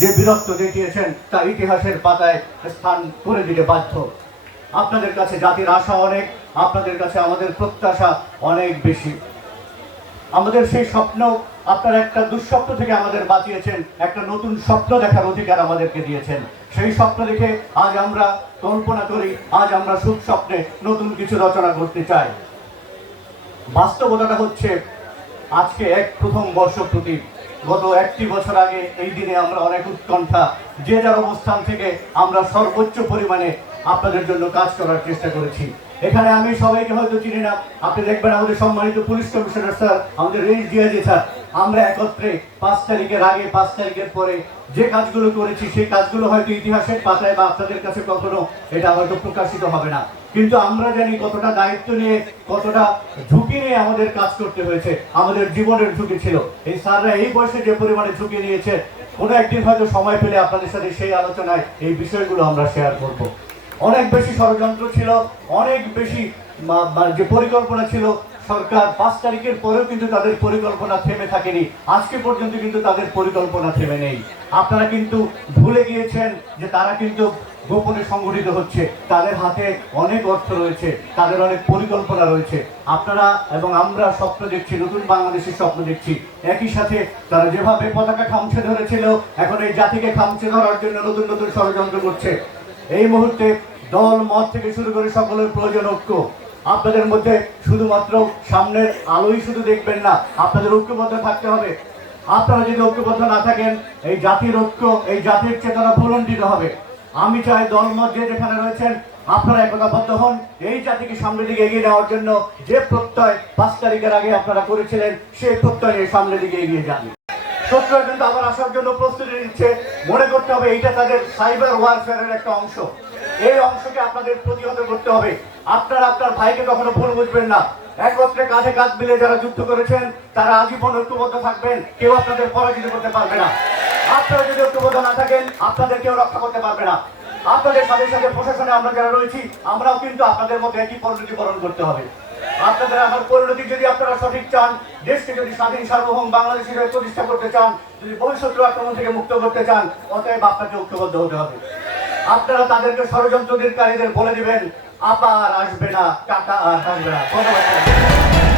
যে বীরত্ব দেখিয়েছেন তা ইতিহাসের পাতায় স্থান করে দিতে বাধ্য। আপনাদের কাছে জাতির আশা অনেক, আপনাদের কাছে আমাদের প্রত্যাশা অনেক বেশি। আমাদের সেই স্বপ্ন, আপনারা একটা দুঃস্বপ্ন থেকে আমাদের বাঁচিয়েছেন, একটা নতুন স্বপ্ন দেখার অধিকার আমাদেরকে দিয়েছেন। সেই স্বপ্ন দেখে আজ আমরা কল্পনা করি, আজ আমরা সুখ স্বপ্নে নতুন কিছু রচনা করতে চাই। বাস্তবতাটা হচ্ছে আজকে প্রথম বর্ষপূর্তি। গত একটি বছর আগে এই দিনে আমরা অনেক উৎকণ্ঠা, যে যার অবস্থান থেকে আমরা সর্বোচ্চ পরিমাণে আপনাদের জন্য কাজ করার চেষ্টা করেছি। এখানে আমি সবাইকে হয়তো চিনি না, আপনি দেখবেন আমাদের সম্মানিত পুলিশ কমিশনার স্যার, আমাদের রেঞ্জ ডিআইজি স্যার, আমরা একত্রে 5 তারিখের আগে 5 তারিখের পরে যে কাজগুলো করেছি সেই কাজগুলো হয়তো ইতিহাসের পাতায় বা আপনাদের কাছে কখনো এটা হয়তো প্রকাশিত হবে না, কিন্তু আমরা জানি কতটা দায়িত্ব নিয়ে, কতটা ঝুঁকি নিয়ে আমাদের কাজ করতে হয়েছে। আমাদের জীবনের ঝুঁকি ছিল। এই স্যাররা এই বয়সে যে পরিমাণে ঝুঁকি নিয়েছে, কোনো একদিন হয়তো সময় পেলে আপনাদের সাথে সেই আলোচনায় এই বিষয়গুলো আমরা শেয়ার করব। অনেক বেশি ষড়যন্ত্র ছিল, অনেক বেশি যে পরিকল্পনা ছিল। সরকার 5 তারিখের পরেও কিন্তু তাদের পরিকল্পনা থেমে থাকেনি, আজকে পর্যন্ত কিন্তু তাদের পরিকল্পনা থেমে নেই। আপনারা কিন্তু ভুলে গিয়েছেন যে তারা কিন্তু গোপনে সংগঠিত হচ্ছে, তাদের হাতে অনেক অর্থ রয়েছে, তাদের অনেক পরিকল্পনা রয়েছে। আপনারা এবং আমরা স্বপ্ন দেখছি, নতুন বাংলাদেশের স্বপ্ন দেখছি। একই সাথে তারা যেভাবে পতাকা খামচে ধরেছিল, এখন এই জাতিকে খামচে ধরার জন্য নতুন নতুন ষড়যন্ত্র করছে। এই মুহূর্তে দল মত থেকে শুরু করে সকলের প্রয়োজন ঐক্য। আপনাদের মধ্যে শুধুমাত্র সামনের আলোই শুধু দেখবেন না, আপনাদের ঐক্যবদ্ধ থাকতে হবে। আপনারা যদি ঐক্যবদ্ধ না থাকেন, এই জাতির ঐক্য, এই জাতির চেতনা ভুলণ্ঠিত হবে। আমি চাই দলমত যে যেখানে রয়েছেন আপনারা একতাবদ্ধ হন, এই জাতিকে সামনের দিকে এগিয়ে নেওয়ার জন্য যে প্রত্যয় 5 তারিখের আগে আপনারা করেছিলেন, সেই প্রত্যয় নিয়ে সামনের দিকে এগিয়ে যান। শত্রুরা কিন্তু আবার আসার জন্য প্রস্তুতি নিচ্ছে। মনে করতে হবে এইটা তাদের সাইবার ওয়ারফেয়ারের একটা অংশ। এই অংশকে আপনাদের প্রতিহত করতে হবে। আপনারা আপনার ভাইকে কখনো ভুল বুঝবেন না। একত্রে কাঁধে কাঁধ মিলে যারা যুদ্ধ করেছেন তারা আজীবন ঐক্যবদ্ধ থাকবেন, কেউ আপনাদের পরাজিত করতে পারবে না। আপনারা যদি ঐক্যবদ্ধ না থাকেন, আপনাদের কেউ রক্ষা করতে পারবে না। আপনাদের সাথে সাথে প্রশাসনে আমরা যারা রয়েছি, আমরাও কিন্তু আপনাদের মধ্যে একই পরিণতি বরণ করতে হবে। আপনাদের আমার পরিণতি যদি আপনারা সঠিক চান, দেশকে যদি স্বাধীন সার্বভৌম বাংলাদেশ হিসেবে প্রতিষ্ঠা করতে চান, যদি ভবিষ্যৎ আক্রমণ থেকে মুক্ত করতে চান, অতএব আপনাকে ঐক্যবদ্ধ হতে হবে। আপনারা তাদেরকে ষড়যন্ত্রকারীদের বলে দিবেন, আবার আসবে না, টাকা আর আসবে না। ধন্যবাদ।